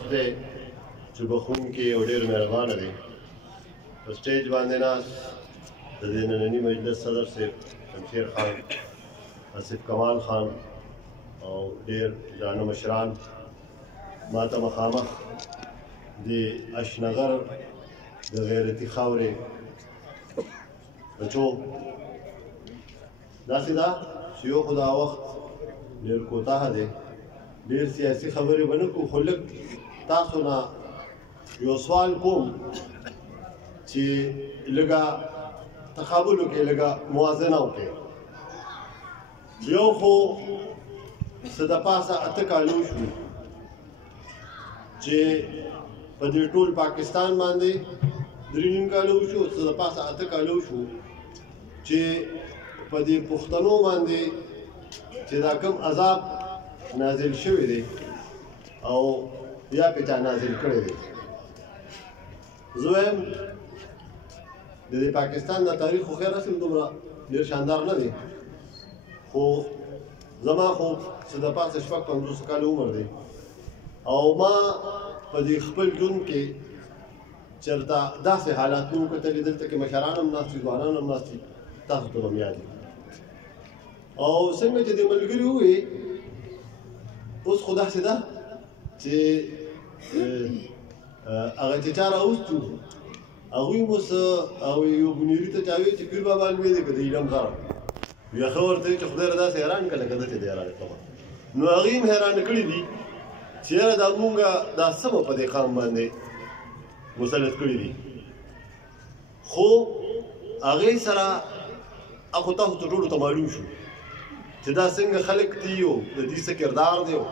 خدای چې بخونکی او ډېر مهربانه دی. په سټیج باندې ناست د دې ننني مجلس صدر صاحب شمشیر خان، آصف کمال خان او ډېر درانه مشران، ما ته مخامخ د اشنغر د غیرتي خاورې بچو، داسې ده چې یو خو دا وخت ډېر کوتاه دی، ډېر سیاسي خبرې به نه کوو، خو لږ تاسو نه یو سوال کوم چې لږه تقابل وکړئ، لږه موازنه وکړئ. یو خو څه د پاسه 8 کالو شو چې په دې ټول پاکستان باندې 3 کالو شو، څه د پاسه 8 کالو شو چې په دې پښتنو باندې چې دا کوم عذاب نازل شوی دی او یا په چا نازل کړی دی. زه وایم د دې پاکستان د تاریخ خو خیر اصل دومره ډېر شاندار نه دی، خو زما خو څه د پاسه 50 کاله عمر دی او ما په دې خپل ژوند کې چېرته داسې حالات مو کتلي دلته کې مشران هم ناست دي، ځوانان هم ناست دي، تاسو ته به مې یاد وي. او څنګه چې د ملګري ووایي اوس خو داسې ده چې هغه چې چا راوستو هغوی مو څه هغوی یو بنیري ته چا وایي چې پیر بابا لوی دی که د ایلم غره وي، ښه ورته وایي چې خدای را داسې حیران کړه لکه داسې دی حیران کړمه. نو هغوی هم حیرانه کړي دي چې یاره دا مونږ دا څه به په دې قام باندې مسلط کړي دي. خو هغې سره خو تاسو ته ټولو ته معلوم شو چې دا څنګه خلک دي او د دې څه کردار دی او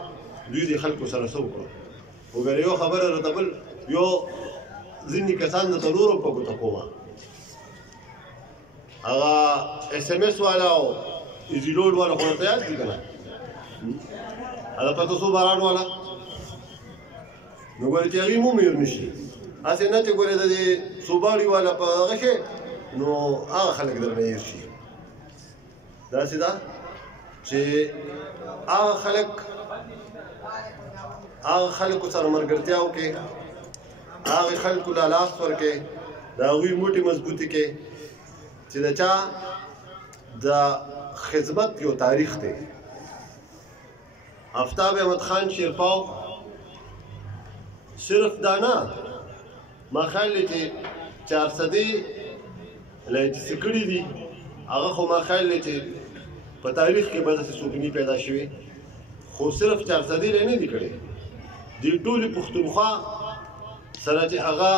دوی د خلکو سره څه وکړه. وګوره یو خبره راته بل یو ځینې کسان درته نورو په ګوته کومه، هغه SMS والا او ایزي لوډ والا خو درته یاد دي که نه، هغه پتاسو باران والا. نو ګورې چې هغوی مو میر نه شي، هسې نه چې ګورې د دې سوباړي والا په هغه شي نو هغه خلک درنه هېر شي. داسې ده چې هغه خلکو سره ملګرتیا وکړې، هغې خلکو له لاس ورکړې، د هغوی موټې مضبوطې کړې چې د چا د خدمت یو تاریخ دی. آفتاب احمد خان شیرپاو صرف دا نه، ما خیال دی چې 400 له چې څه کړي دي هغه خو ما خیال دی چې په تاریخ کې به داسې څوک نه پیدا شوي، خو صرف 400 یې نه دي کړي. دې ټولې پښتونخوا سره چې هغه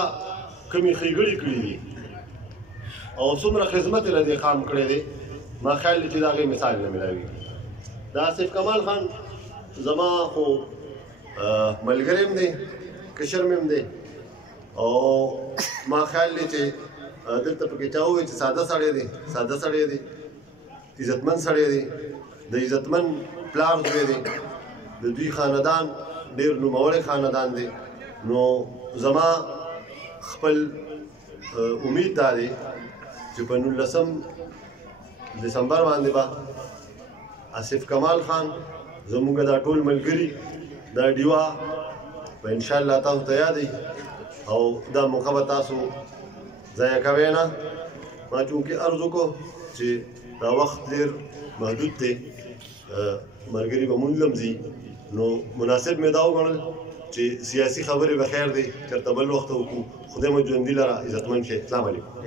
کومې ښېګړې کړي دي او څومره خدمت یې له دې قام کړی دی، ما خیال دی چې د هغې مثال نه میلاوي. دا آصف کمال خان زما خو ملګری هم دی، کشر مې هم دی او ما خیال دی چې دلته پکې چا ووایي چې ساده سړی دی، ساده سړی دی، عزتمن سړی دی، د عزتمن پلار زوی دی، د دوی خاندان ډېر نوموړی خاندان دی. نو زما خپل امید دا دی چې په 19 دسمبر باندې به آصف کمال خان زموږ دا ټول ملګري دا ډیوه به انشاءالله تاسو ته یادوي او دا موقع به تاسو ضایع کوئ نه. ما چونکې عرض وکړو چې دا وخت ډېر محدود دی، ملګري به مونږ لمځي، نو مناسب مې دا وګڼل چې سیاسي خبرې به خیر دی چېرته بل وخت وکړو. خدای مو ژوندي لره، عزتمن شئ. السلام علیکم.